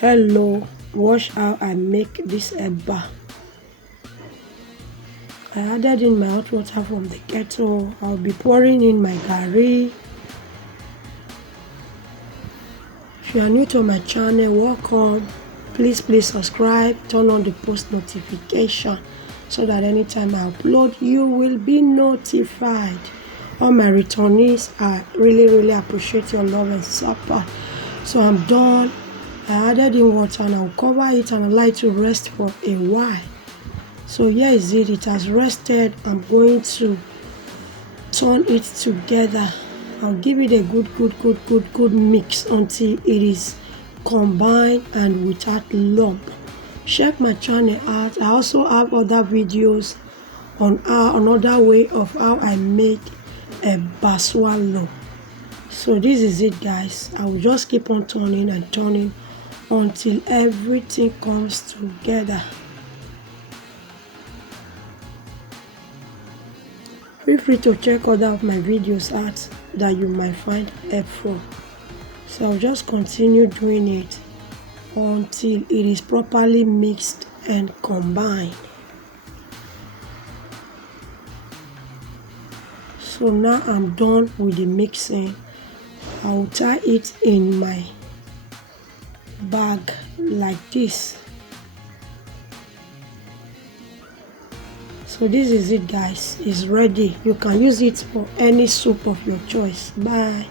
Hello, watch how I make this eba. I added in my hot water from the kettle. I'll be pouring in my garri. If you are new to my channel, welcome. Please subscribe, turn on the post notification so that anytime I upload you will be notified. All my returnees, I really appreciate your love and support. So I'm done. I added in water and I'll cover it and allow it to rest for a while. So here is it. It has rested. I'm going to turn it together. I'll give it a good mix until it is combined and without lump. Check my channel out. I also have other videos on another way of how I make a baswalo. So this is it, guys. I will just keep on turning and turning until everything comes together. Feel free to check other of my videos out that you might find helpful. So I'll just continue doing it until it is properly mixed and combined. So now I'm done with the mixing. I'll tie it in my bag like this. So this is it, guys. It's ready. You can use it for any soup of your choice. Bye.